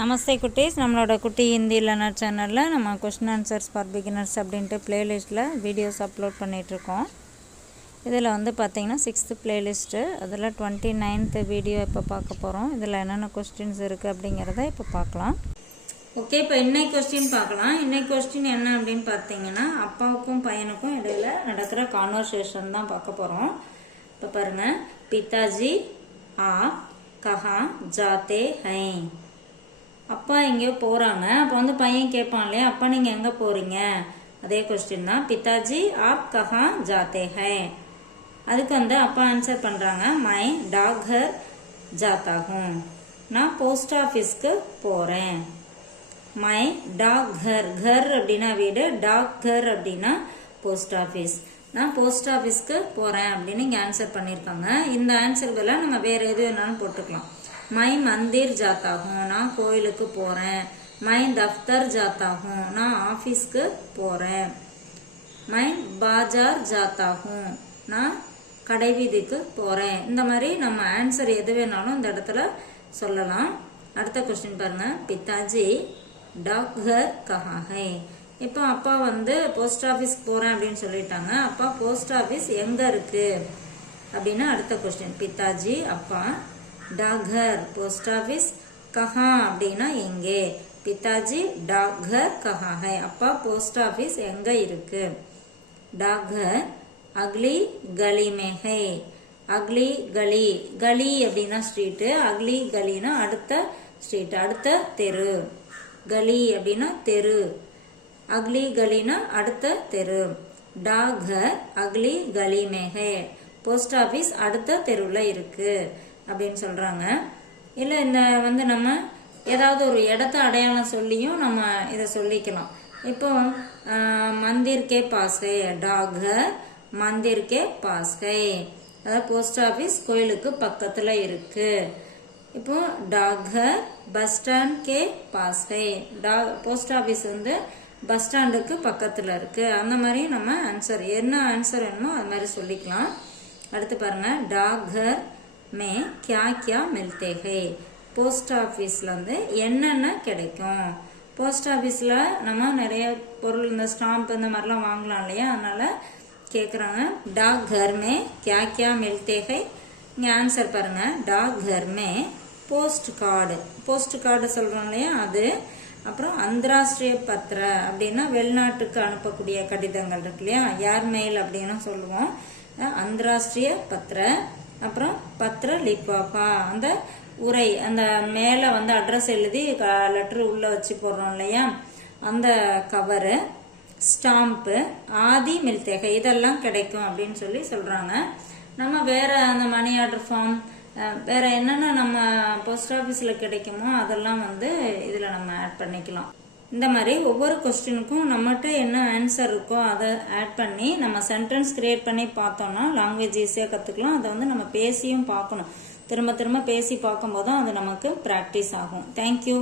நமஸ்தே குட்டீஸ். நம்மளோட குட்டி ஹிந்தி லேர்னர் சேனலில் நம்ம கொஷின் ஆன்சர்ஸ் ஃபார் பிகினர்ஸ் அப்படின்ட்டு ப்ளேலிஸ்ட்டில் வீடியோஸ் அப்லோட் பண்ணிகிட்ருக்கோம் இதில் வந்து பார்த்திங்கன்னா சிக்ஸ்த்து பிளேலிஸ்ட்டு அதில் டுவெண்ட்டி நைன்த்து வீடியோ இப்போ பார்க்க போகிறோம் இதில் என்னென்ன கொஸ்டின்ஸ் இருக்குது அப்படிங்கிறத இப்போ பார்க்கலாம். ஓகே இப்போ இன்னைக்கு கொஸ்டின் பார்க்கலாம். இன்னைக்கு கொஸ்டின் என்ன அப்படின்னு பார்த்தீங்கன்னா அப்பாவுக்கும் பையனுக்கும் இடையில் நடக்கிற கான்வர்சேஷன் தான் பார்க்க போகிறோம் இப்போ பாருங்கள் பிதாஜி ஆ கஹா ஜாத்தே ஹை அப்பா எங்கேயோ போகிறாங்க அப்போ வந்து பையன் கேட்பான் இல்லையா அப்பா நீங்கள் எங்கே போகிறீங்க அதே கொஸ்டின் தான் பிதாஜி ஆப் கஹா ஜாத்தே ஹை? அதுக்கு வந்து அப்பா ஆன்சர் பண்ணுறாங்க மை டாகர் ஜாத்தாகும். நான் போஸ்ட் ஆஃபீஸ்க்கு போகிறேன் மை டாக் கர் கர் அப்படின்னா வீடு டாக் கர் அப்படின்னா போஸ்ட் ஆஃபீஸ் நான் போஸ்ட் ஆஃபீஸ்க்கு போகிறேன் அப்படின்னு இங்கே ஆன்சர் பண்ணியிருக்காங்க இந்த ஆன்சர்களை நம்ம வேறு எது வேணாலும் போட்டுக்கலாம். மை மந்திர் ஜாத்தாகும் நான் கோயிலுக்கு போகிறேன் மை தஃப்தர் ஜாத்தாகும் நான் ஆஃபீஸ்க்கு போகிறேன் மை பாஜார் ஜாத்தாகும் நான் கடைவீதிக்கு போகிறேன் இந்த மாதிரி நம்ம ஆன்சர் எது வேணாலும் இந்த இடத்துல சொல்லலாம். அடுத்த கொஸ்டின் பாருங்க. பித்தாஜி டாக்ஹர் கஹாகை. இப்போ அப்பா வந்து போஸ்ட் ஆஃபீஸ் போகிறேன் அப்படின்னு சொல்லிட்டாங்க. அப்பா போஸ்ட் ஆஃபீஸ் எங்கே இருக்குது அப்படின்னு அடுத்த கொஸ்டின் பித்தாஜி அப்பா டாகர் போஸ்ட் ஆஃபீஸ் கஹா அப்படின்னா எங்கே? பிதாஜி டாகர் கஹா. ஹை அப்பா போஸ்ட் ஆஃபீஸ் எங்கே இருக்கு? டாகர் அக்லி கலி மே. அக்லி கலி. கலி அப்படின்னா ஸ்ட்ரீட்டு அக்லி கலினா அடுத்த ஸ்ட்ரீட் அடுத்த தெரு. கலி அப்படின்னா தெரு. அக்லி கலினா அடுத்த தெரு. டாகர் அக்லி கலி மேகே போஸ்ட் ஆஃபீஸ் அடுத்த தெருவில் இருக்கு. அப்படின்னு சொல்கிறாங்க இல்லை இந்த வந்து நம்ம ஏதாவது ஒரு இடத்த அடையாளம் சொல்லியும் நம்ம இதை சொல்லிக்கலாம். இப்போ மந்திர் கே பாஸ்கை டாகர் மந்திர் கே பாஸ்கை அதாவது போஸ்ட் ஆஃபீஸ் கோயிலுக்கு பக்கத்தில் இருக்குது இப்போ டாகர் பஸ் ஸ்டாண்ட் கே பாஸ்கை டா போஸ்ட் ஆஃபீஸ் வந்து பஸ் ஸ்டாண்டுக்கு பக்கத்தில் இருக்குது அந்த மாதிரி நம்ம ஆன்சர் என்ன ஆன்சர் வேணுமோ அது மாதிரி சொல்லிக்கலாம். அடுத்து பாருங்கள் டாகர் மே கியா கியா மில்தே ஹை போஸ்ட் ஆஃபீஸில் வந்து என்னென்ன கிடைக்கும் போஸ்ட் ஆஃபீஸில் நம்ம நிறைய பொருள் இந்த ஸ்டாம்ப் இந்த மாதிரிலாம் வாங்கலாம் இல்லையா அதனால் கேட்குறாங்க டாக் घर में क्या क्या मिलते हैं இங்கே ஆன்சர் பாருங்க டாக் घर में போஸ்ட் கார்டு போஸ்ட் கார்டு சொல்கிறோம் இல்லையா அது அப்புறம் அந்தராஷ்டிரிய பத்திர அப்படின்னா வெளிநாட்டுக்கு அனுப்பக்கூடிய கடிதங்கள் இருக்கு இல்லையா யார் மெயில் அப்படின்னு சொல்லுவோம் அந்தராஷ்டிரிய பத்திர அப்புறம் பத்திர லிப்பாஃபா அந்த உரை அந்த மேலே வந்து அட்ரஸ் எழுதி லெட்ரு உள்ளே வச்சு போடுறோம் இல்லையா? அந்த கவரு ஸ்டாம்ப்பு ஆதி மில்தேகை இதெல்லாம் கிடைக்கும் அப்படின்னு சொல்லி சொல்கிறாங்க நம்ம வேறு அந்த மணி ஆர்டர் ஃபார்ம் வேறு என்னென்ன நம்ம போஸ்ட் ஆஃபீஸில் கிடைக்குமோ அதெல்லாம் வந்து இதில் நம்ம ஆட் பண்ணிக்கலாம். இந்த மாதிரி ஒவ்வொரு கொஸ்டினுக்கும் நம்மகிட்ட என்ன ஆன்சர் இருக்கோ அதை ஆட் பண்ணி நம்ம சென்டென்ஸ் கிரியேட் பண்ணி பார்த்தோம்னா லாங்குவேஜ் ஈஸியாக கற்றுக்கலாம் அதை வந்து நம்ம பேசியும் பார்க்கணும். திரும்ப திரும்ப பேசி பார்க்கும்போது அது நமக்கு ப்ராக்டிஸ் ஆகும். தேங்க்யூ